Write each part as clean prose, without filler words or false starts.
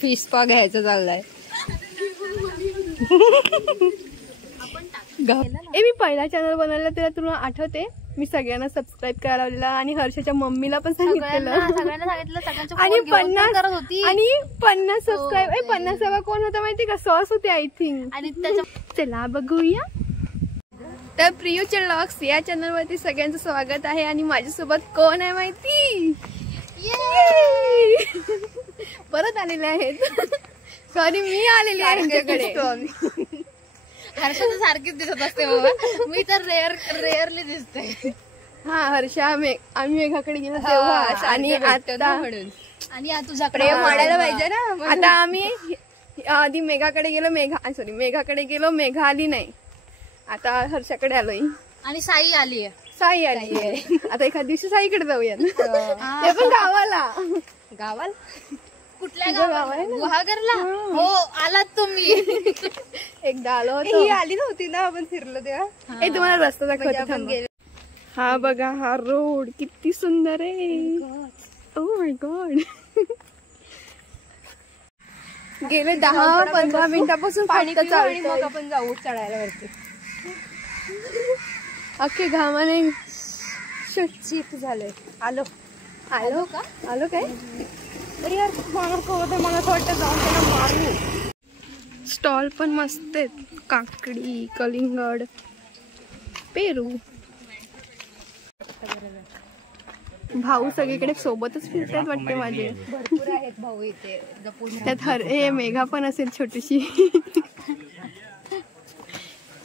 Fish पा घ्यायचं चाललाय. मी पहिला चॅनल बनवला तेव्हा तुला आठवते, मी सगळ्यांना सबस्क्राईब करायला लावलेला आणि हर्षाच्या मम्मीला पण सांगितलेलं. आणि 50 सबस्क्राईब 50 कोण होता माहिती का? सॉस होते आय थिंक. आणि चला बघूया. तर प्रियूचे व्लॉग्स या चॅनल वरती सगळ्यांचं स्वागत आहे. आणि माझ्यासोबत कोण आहे माहिती? परत आलेले आहेत. सॉरी, मी आलेली आहे त्यांच्याकडे. हर्षा तर सारखीच दिसत असते बाबा, मी तर रेअरली दिसते. हा हर्षा आम्ही मेघाकडे गेलो तेव्हा. आणि आता आणि तुझ्याकडे वाढायला पाहिजे ना. आता आम्ही आधी मेघाकडे गेलो, मेघाकडे गेलो, मेघा आली नाही. आता हर्षाकडे आलोय आणि साई आली आहे. आता एखाद दिवशी साईकडे जाऊया. ते पण गावाला. कुठल्या गावाला? गुहागरला. हो आलात तुम्ही. एकदा आलो होतो. ही आली नव्हती ना, आपण फिरलो तेव्हा. हे तुम्हाला रस्ता दाखवते. हा बघा, हा रोड किती सुंदर आहे. Oh my God. गेले 10-15 मिनिटापासून पाणी चालतं. मग आपण जाऊ चढायला वरती. अख्खे घामाने चीप झालंय. आलो काय? अरे यार मला असं वाटतं जाऊन त्याला मारू. स्टॉल पण मस्त आहेत. काकडी, कलिंगड, पेरू. भाऊ सगळीकडे सोबतच फिरतात वाटते माझे. भरपूर आहेत भाऊ इथे. त्यात हे मेघा पण असेल छोटीशी.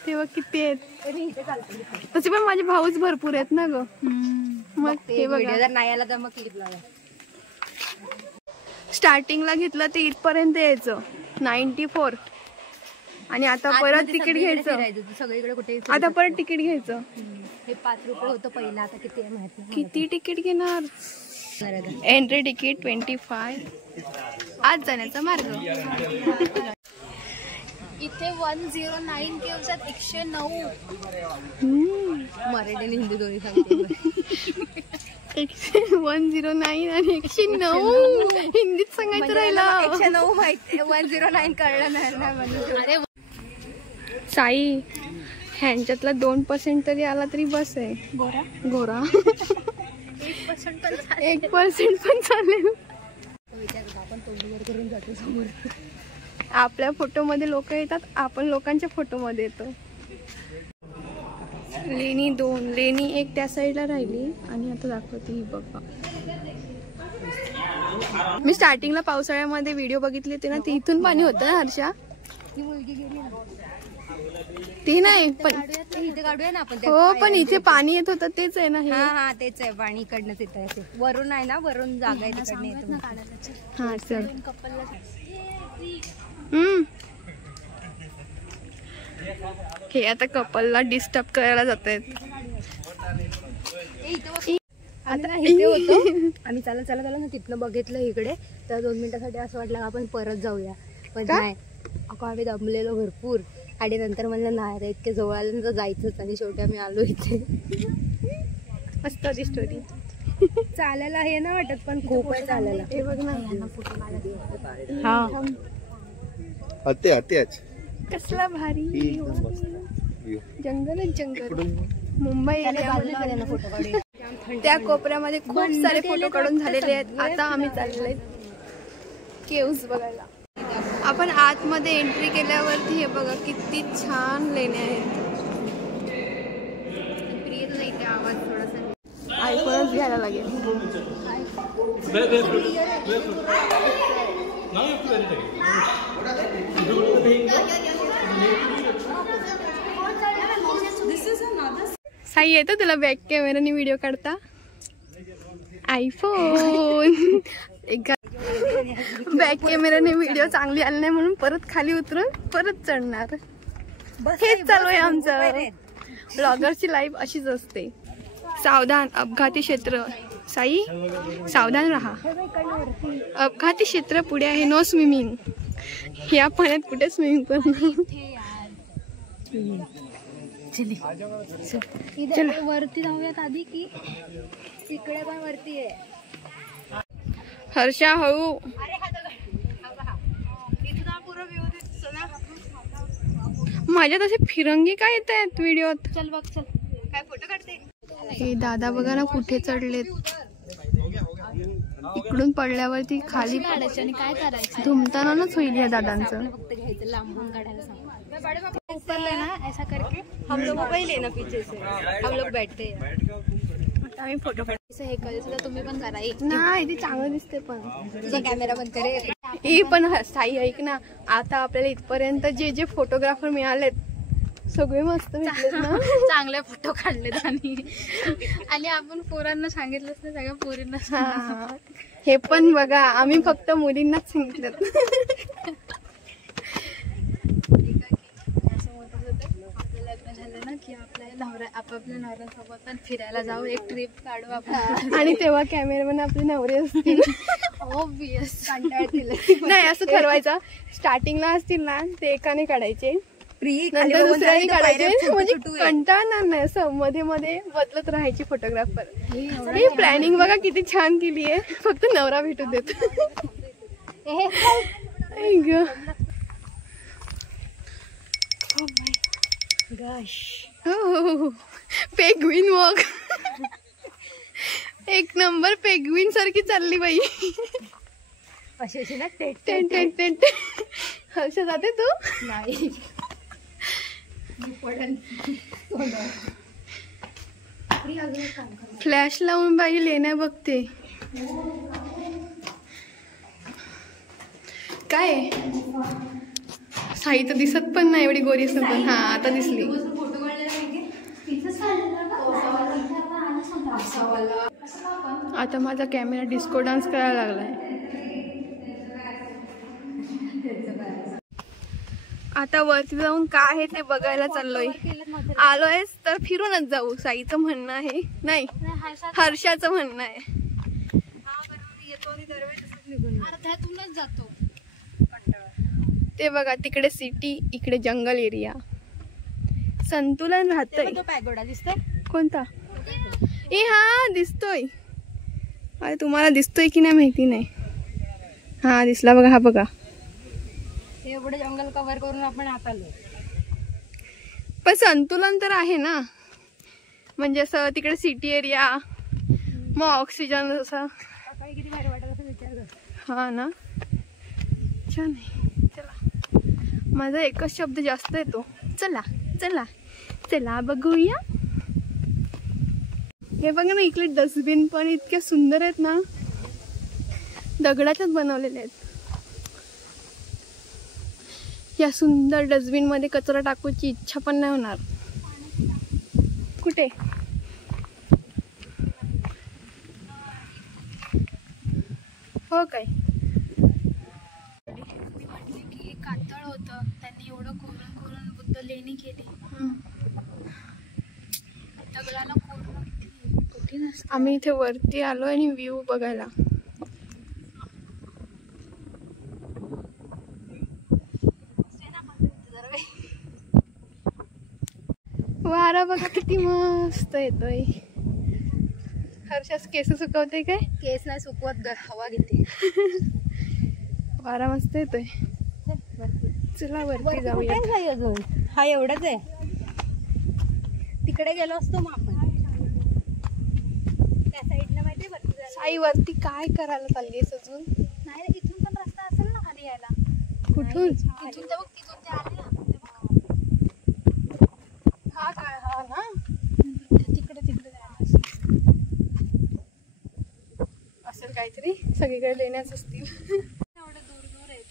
तेव्हा किती आहेत. तसे पण माझे भाऊच भरपूर आहेत ना ग. मग ते बघा, जर नाही आला तर मग क्लिप लावा. स्टार्टिंगला घेतलं ते इथपर्यंत यायचं 94. आणि आता परत तिकीट घ्यायचं. सगळीकडे कुठे आता परत तिकीट घ्यायचं. हे 5 रुपये होतं पहिला, आता किती आहे माहित नाही. किती तिकीट घेणार? Entry ticket 25. आज जाण्याचा मार्ग. इथे 109 केव्स आहेत. 109. मराठी आणि हिंदी दोन्ही सांगते. 109 आणि 109 हिंदीत सांगायचं राहिलं. 109 माहिती, 109 कळलं नाही. अरे साई, ह्यांच्यातला 2% तरी आला तरी बस आहे. गोरा 1% पण चालेल. आपण तोंडवर करून जातो समोर. आपल्या फोटो मध्ये लोक येतात, आपण लोकांच्या फोटो मध्ये येतो. लेणी 2, लेणी 1 त्या साईडला राहिली. आणि आता दाखवते ही बघा. मी स्टार्टिंगला पावसाळ्यामध्ये व्हिडिओ बघितली होती ना, ती इथून पाणी होतं ना हर्षा? ती मुलगी गेली. ती नाही पण इथे काढूया ना आपण. हो, पण इथे पाणी येत होतं तेच आहे ना हे? हा तेच आहे. पाणी इकडनंच येत आहे. वरून आहे ना, वरून जागा आहे तिकडनं येतो. हा चल. हे आता कपलला डिस्टर्ब करायला जात आहेत. आता इथे होतो आम्ही. चला ना, तिथनं बघितलं इकडे तर 2 मिनिटासाठी असं वाटलं आपण परत जाऊया, पण नाही. आम्ही दमलेलो भरपूर. आणि नंतर म्हणलं नाही रे, इतके जवळ आल्यानंतर जायचंच. आणि शेवटी आम्ही आलो इथे. मस्त स्टोरी. चालायला हे ना वाटत, पण खूप आहे चालायला. हे बघ ना. हा कसला भारी जंगल. मुंबई त्या कोपऱ्यामध्ये खूप सारे फोटो काढून झालेले आहेत. आता आम्ही चाललोय केव्स बघायला. आपण आतमध्ये एंट्री केल्यावरती हे बघा किती छान लेण्या आहेत. आवाज थोडासा आयफोनच घ्यायला लागेल. साई येतो तुला बॅक कॅमेराने व्हिडिओ काढता? आयफोन. बॅक कॅमेराने व्हिडिओ चांगली आली नाही म्हणून परत खाली उतरून परत चढणार. हेच चालू आहे आमचं. ब्लॉगरची लाईफ अशीच असते. सावधान, अपघाती क्षेत्र. साई सावधान राहा, अपघाती क्षेत्र पुढे आहे. No swimming. या पाण्यात कुठे स्विमिंग करणार? चला वरती जाऊयात आधी की इकडे पण वरती आहे. हर्षा हळू. माझ्यात असे फिरंगी काय येत आहेत व्हिडिओत. चल बघ चल काय फोटो काढते. हे दादा बघा ना कुठे चढलेत. इकडून पडल्यावरती खाली काढायचं आणि काय करायचं धुमतानाच होईल या दादांचं. फक्त घ्यायचं लांबून काढायला सांग. ऊपर ना ऐसा करके हम लोग मोबाइल है ना पीछे से हम लोग बैठते हैं. आता आम्ही फोटो काढ. हे करायचं तर तुम्ही पण करा. नाही ते चांगलं दिसते पण. तुझा कॅमेरा बंद करे. हे पण साई ऐक ना, आता आपल्याला इथपर्यंत जे जे फोटोग्राफर मिळालेत सगळे मस्त भेटलेत ना. चांगले फोटो काढलेत आणि आपण पोरांना सांगितलंच ना सगळ्या पोरींना. हे पण बघा आम्ही फक्त मुलींनाच सांगितलं. की आपल्या नवऱ्यासोबत पण फिरायला जाऊ, एक ट्रिप काढू आपण. आणि तेव्हा कॅमेरामॅन आपले नवरे असतील. ऑब्विस कंटाळतील. नाही असं ठरवायचं, स्टार्टिंगला असतील ना ते एकाने काढायचे, नंतर दुसऱ्याने काढायचे, म्हणजे कंटाळणार नाही. असं मध्ये मध्ये बदलत राहायची फोटोग्राफर. ही प्लॅनिंग बघा किती छान केली आहे. फक्त नवरा भेटू देत. पेग्विन वॉक एक नंबर. पेग्विन सारखी चालली बाई. अशी ना टेंट टेंट टेंट. हर्ष जाते तू? नाही. फ्लॅश लावून बाई लेण्या बघते. काय साई तर दिसत पण नाही एवढी गोरी असून पण. हा आता दिसली. आता माझा कॅमेरा डिस्को डान्स करायला लागलाय. आता वरती जाऊन काय आहे ते बघायला चाललोय. आलोयस तर फिरूनच जाऊ, साईचं म्हणणं आहे. नाही हर्षाचं म्हणणं आहे. जातो. ते बघा तिकडे सिटी, इकडे जंगल एरिया. संतुलन राहतंय. पॅगोडा दिसतोय कोणता? ए हा दिसतोय. अरे तुम्हाला दिसतोय की नाही माहिती नाही. हा दिसला बघा. हा बघा एवढं जंगल कव्हर करून आपण आता आलो. पण संतुलन तर आहे ना, म्हणजे असं तिकडे सिटी एरिया, मग ऑक्सिजन असं. किती भारी वाटत असं विचार कर. हा ना छान आहे. चला माझा एकच शब्द जास्त येतो. चला चला चला बघूया. हे बघा ना इकडे डस्टबिन पण इतके सुंदर आहेत ना, दगडाच्याच बनवलेले आहेत. या सुंदर डस्टबिन मध्ये कचरा टाकूची इच्छा पण नाही होणार. कुठे हो काय कातळ होतं, त्यांनी एवढं कोरून कोरून बुद्ध लेणी केली. दगडाला कोरणं किती कठीण असतं. आम्ही इथे वरती आलो आणि व्ह्यू बघायला. वारा बघा किती मस्त येतोय. हर्षास केस सुकवते काय? केस नाही सुकवत, हवा घेते. वारा मस्त येतोय. चला वरती जाऊया. अजून हा एवढाच आहे. तिकडे गेलो असतो मग आपण त्या साईडला. माहिती वरती साई वरती काय करायला चालली अजून? नाही इथून पण रस्ता असेल ना खाली यायला. कुठून? तिथून ते बघ, तिथून ते आले ना. हा काय? हा ना तिकडे तिकडे असेल काहीतरी. सगळीकडे लेण्याच असतील. एवढे दूर दूर आहेत.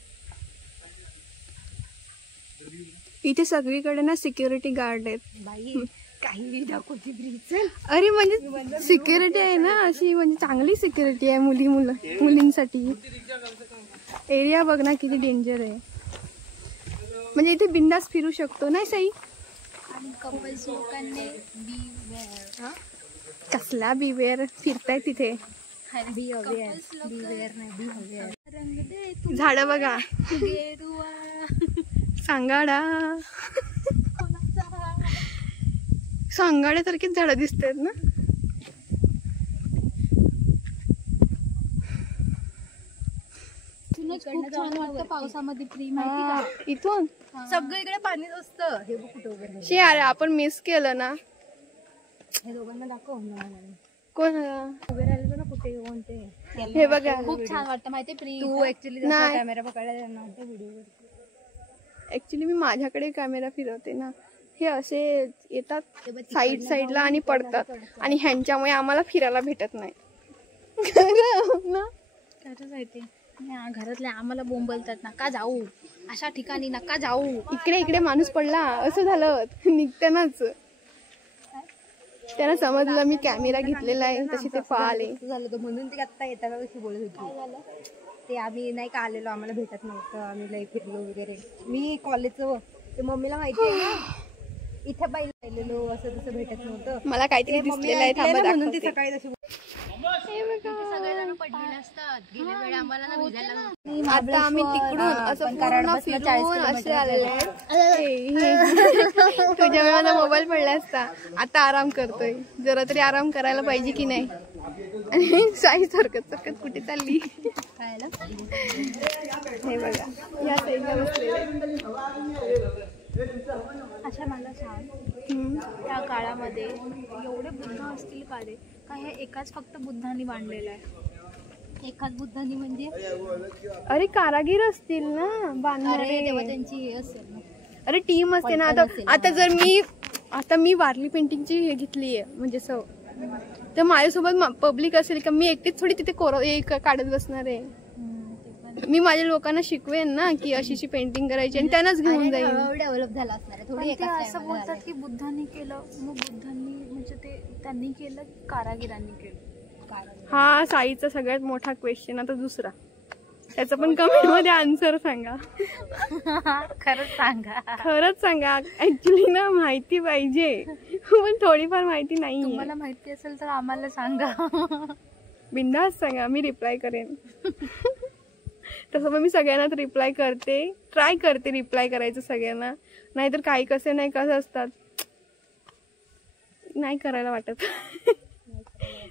इथे सगळीकडे ना सिक्युरिटी गार्ड आहेत. बाई काही दाखवते ब्रिज. अरे म्हणजे सिक्युरिटी आहे ना अशी, म्हणजे चांगली सिक्युरिटी आहे मुलींसाठी. एरिया बघ ना किती डेंजर आहे. म्हणजे इथे बिंदास फिरू शकतो नाही साई? कपल्स लोकांनी बीवेअर. कसला बिवेअर फिरताय तिथे? बीवेअर नाही बीवेअर. झाड बघा. सांगाडा सांगाड्यासारखीच झाडं दिसत आहेत ना. इथूनच खूप छान वाटतं पावसामध्ये फ्री माहिती का. इथून सगळीकडे पाणीच असतं. हे बघ कुठे उभे शे अरे आपण मिस केलं ना. हे दोघांना दाखव कोण उभे राहिले ना कुठे कोणते. हे बघा खूप छान वाटतं माहिती फ्री. तू ऍक्च्युली कॅमेरा पकडायला ना व्हिडिओ. ऍक्च्युली मी माझ्याकडे कॅमेरा फिरवते ना. हे असे येतात साईडला आणि पडतात आणि ह्यांच्यामुळे आम्हाला फिरायला भेटत नाही ना. खरंच आहे ते. घरातले आम्हाला बोंबलतात नका जाऊ अशा ठिकाणी नका जाऊ. इकडे माणूस पडला असं झालं निघतानाच त्यांना समजलं मी कॅमेरा घेतलेला आहे तशी ते पाहिले झालं तर म्हणून ते आता येताना कशी बोलत होती. ते आम्ही नाही का आलेलो आम्हाला भेटत नव्हतं आम्ही लई फिरलो वगैरे. मी कॉलेजचं ते मम्मीला माहिती आहे ना इथे बाई राहिलेलो असं तसं भेटत नव्हतं. मला काहीतरी दिसलेलं आहे थांबा म्हणून ती सकाळी तशी सगळेजण पडलेले असतात. गेल्या वेळी आम्हाला ना भिजायला. आता आम्ही तिकडून असं पूर्ण फिरून असे आलेले आहे. तुझ्यामुळे माझा मोबाईल पडला असता. आता आराम करतोय. जरा तरी आराम करायला पाहिजे की नाही. आणि साई सरकत कुठे चालली हे बघा या साईडला बसलेले. अच्छा मला सांग त्या काळामध्ये एवढे बुद्ध असतील का रे का हे एकाच फक्त बुद्धांनी बांधलेलं आहे. एकाच बुद्धांनी म्हणजे अरे कारागीर असतील ना बांधणारे तेव्हा त्यांची हे असेल ना. अरे टीम असते ना. आता जर मी वारली पेंटिंगची हे घेतली आहे म्हणजे तर माझ्यासोबत पब्लिक असेल का मी एकटीच थोडी तिथे काढत बसणार आहे. मी माझ्या लोकांना शिकवेन ना की अशी पेंटिंग करायची आणि त्यांनाच घेऊन जाईल. डेव्हलप झाला असणार थोडी. असं बोलतात की बुद्धांनी केलं मग बुद्धांनी म्हणजे ते त्यांनी केलं कारागिरांनी केलं. हा साईचा सगळ्यात मोठा क्वेश्चन. आता दुसरा त्याचं पण कमेंट मध्ये आन्सर सांगा. खरंच सांगा ऍक्च्युली ना माहिती पाहिजे पण थोडीफार माहिती नाही. तुम्हाला माहिती असेल तर आम्हाला सांगा. बिनधास्त सांगा मी रिप्लाय करेन. तसं पण मी सगळ्यांनाच रिप्लाय करते. ट्राय करते रिप्लाय करायचं सगळ्यांना. नाहीतर काही कसे नाही कसं असतात नाही करायला वाटत.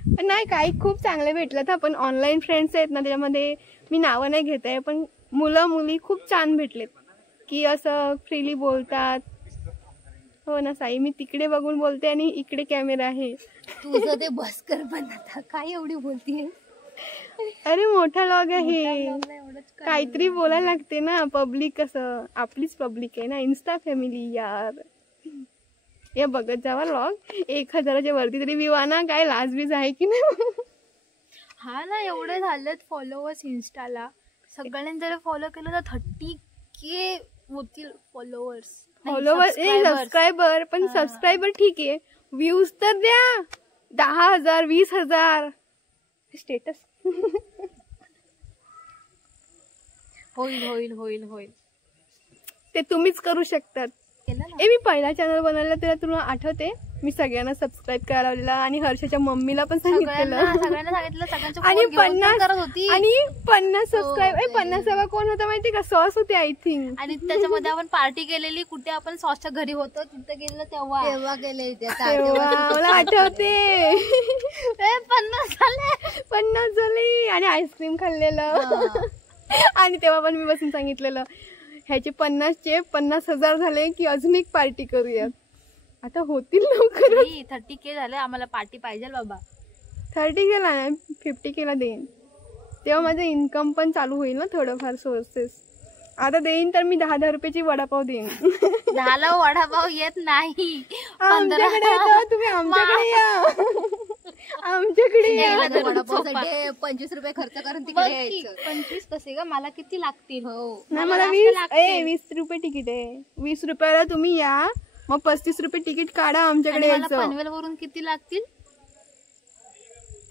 पण नाही काही खूप चांगले भेटलं तर पण ऑनलाईन फ्रेंड्स आहेत ना त्याच्यामध्ये मी नावं नाही घेत आहे पण मुलं मुली खूप छान भेटलेत की असं फ्रीली बोलतात. हो ना साई मी तिकडे बघून बोलते आणि इकडे कॅमेरा आहे. तुझं ते बसकर पण आता काय एवढी बोलतीये. अरे मोठा लॉग आहे काहीतरी बोलायला लागते ना. पब्लिक कसं आपलीच पब्लिक आहे ना. इन्स्टा फॅमिली यार या बघत जावा लॉग. 1000च्या वरती तरी व्ह्यू आणा. काय लाजबीज आहे की नाही. हा ना एवढे झालेत फॉलोअर्स इन्स्टाला. सगळ्यांनी जर फॉलो केलं तर 30K होतील फॉलोअर्स. सबस्क्रायबर पण सबस्क्रायबर ठीक आहे. व्ह्यूज तर द्या 10,000 20,000 स्टेटस. होईल ते तुम्हीच करू शकतात. मी पहिला चॅनल बनवला तेव्हा तुला आठवते मी सगळ्यांना सबस्क्राईब करायला लावलेला आणि हर्षच्या मम्मीला पण सांगितलेलं. आणि 50 सबस्क्राईब 50 कोण होता माहिती का. सॉस होते आय थिंक. आणि त्याच्यामध्ये आपण पार्टी केलेली कुठे आपण सॉसच्या घरी होतो तिथे गेलो तेव्हा गेले मला आठवते. 50 झाले आणि आईस्क्रीम खाल्लेलं. आणि तेव्हा पण मी बसून सांगितलेलं ह्याचे 50चे 50,000 झाले की अजून एक पार्टी करूयात. आता होतील लवकर. 30K झाले आम्हाला पार्टी पाहिजे बाबा. 30K ला नाही 50K ला देईन तेव्हा माझं इन्कम पण चालू होईल ना थोडंफार सोर्सेस. आता देईन तर मी 10,000 रुपयाची वडापाव देईन. 10ला वडापाव येत नाही. आमच्याकडे येतो तुम्ही आमच्याकडे या. आमच्याकडे या. 25 रुपये खर्च करून तिकडे यायचं. 25 कसे ग मला किती लागतील. हो नाही मला 20 रुपये तिकीट आहे. 20 रुपयाला तुम्ही या मग 35 रुपये तिकीट काढा आमच्याकडे यायचं. पनवेल वरून किती लागतील.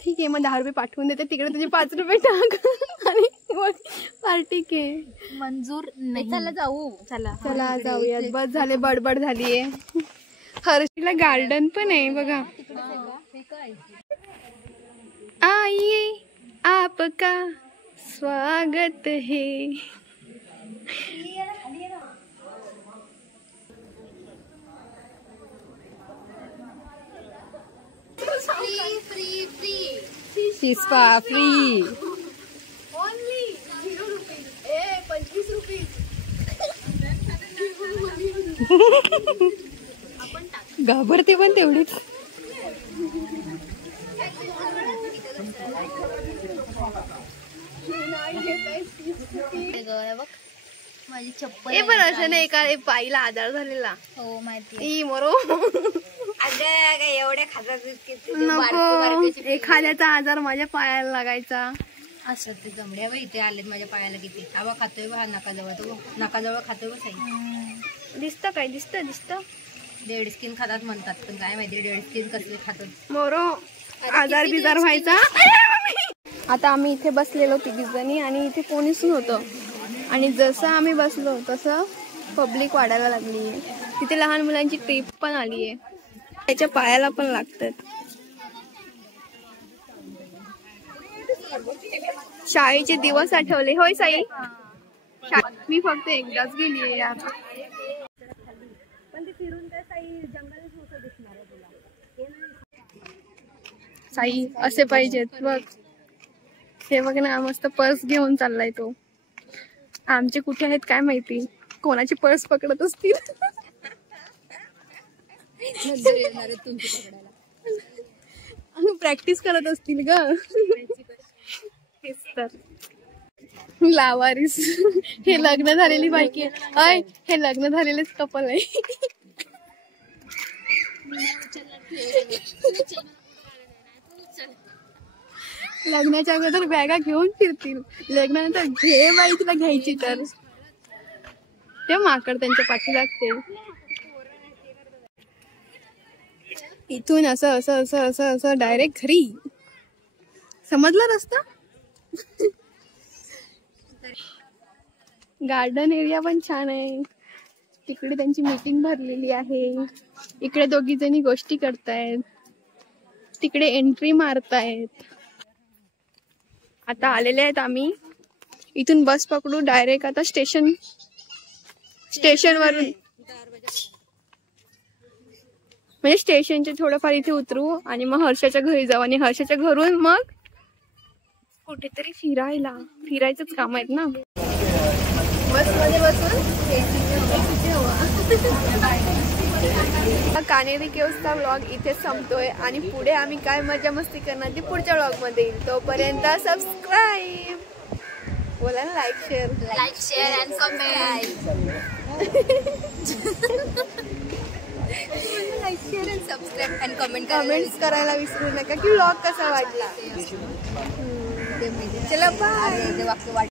ठीक आहे मग 10 रुपये पाठवून देते तिकडे तुझे 5 रुपये टाक आणि पार्टी के मंजूर नाही. चला जाऊ. चला जाऊयात. बस झाले बडबड झालीये. हर्षीला गार्डन पण आहे बघा. आइए आपका स्वागत है. फ्री शिस्पा फ्री. Only 0 rupees. घाबरते पण तेवढीच. माझी चप्पल हे पण असं नाही का पायीला आधार झालेला. हो माहिती मरो एवढ्या खातात नको. एखाद्याचा आजार माझ्या पायाला लागायचा. असं ते जमड्या बाई इथे आलेत माझ्या पायाला किती. हा खातोय बा नाकाजवळ. तो नाकाजवळ खातोय बा साई. दिसतं काय दिसतं डेड स्किन खातात म्हणतात पण काय माहिती डेड स्किन कसले खातात. मोरो आजार बिजार व्हायचा. आता आम्ही इथे बसलेलो तिघी जणी आणि इथे कोणीच नव्हतं आणि जसं आम्ही बसलो तसं पब्लिक वाढायला लागली. तिथे लहान मुलांची ट्रिप पण आली आहे. त्याच्या पायाला पण लागतात. शाळेचे दिवस आठवले होय साई. मी फक्त एकदाच गेलीये यार. पण ते फिरून काय साई जंगलच मोठं दिसणार आहे तुला. साई असे पाहिजेत बघ. हे बघ ना मस्त पर्स घेऊन चाललाय तो. आमचे कुठे आहेत काय माहिती. कोणाची पर्स पकडत असतील. प्रॅक्टिस करत असतील ग. तर लावारीस. हे लग्न झालेली बायकी आहे. हे लग्न झालेलेच कपल आहे. लग्नाच्या अगोदर बॅगा घेऊन फिरतील. लग्नानंतर घे बाई तुला घ्यायची तर. ते माकड त्यांच्या पाठी लागते. इथून असं असं असं असं असं डायरेक्ट घरी. समजला रस्ता. गार्डन एरिया पण छान आहे. तिकडे त्यांची मीटिंग भरलेली आहे. इकडे दोघी जणी गोष्टी करतायत. तिकडे एंट्री मारतायत. आता आलेले आहेत आम्ही. इथून बस पकडू डायरेक्ट आता स्टेशन वरून. म्हणजे स्टेशनच्या थोडंफार इथे उतरू आणि मग हर्षाच्या घरी जाऊ आणि हर्षाच्या घरून मग कुठेतरी फिरायचंच काम आहेत ना. बस मध्ये बसून कानेरी केव्हचा व्लॉग इथे संपतोय आणि पुढे आम्ही काय मजा मस्ती करणार ती पुढच्या व्लॉग मध्ये येईल. तोपर्यंत सबस्क्राईब बोला ना. Like share and comment. Like share and subscribe and comments करायला विसरू नका की व्लॉग कसा वाटला. चला बाय.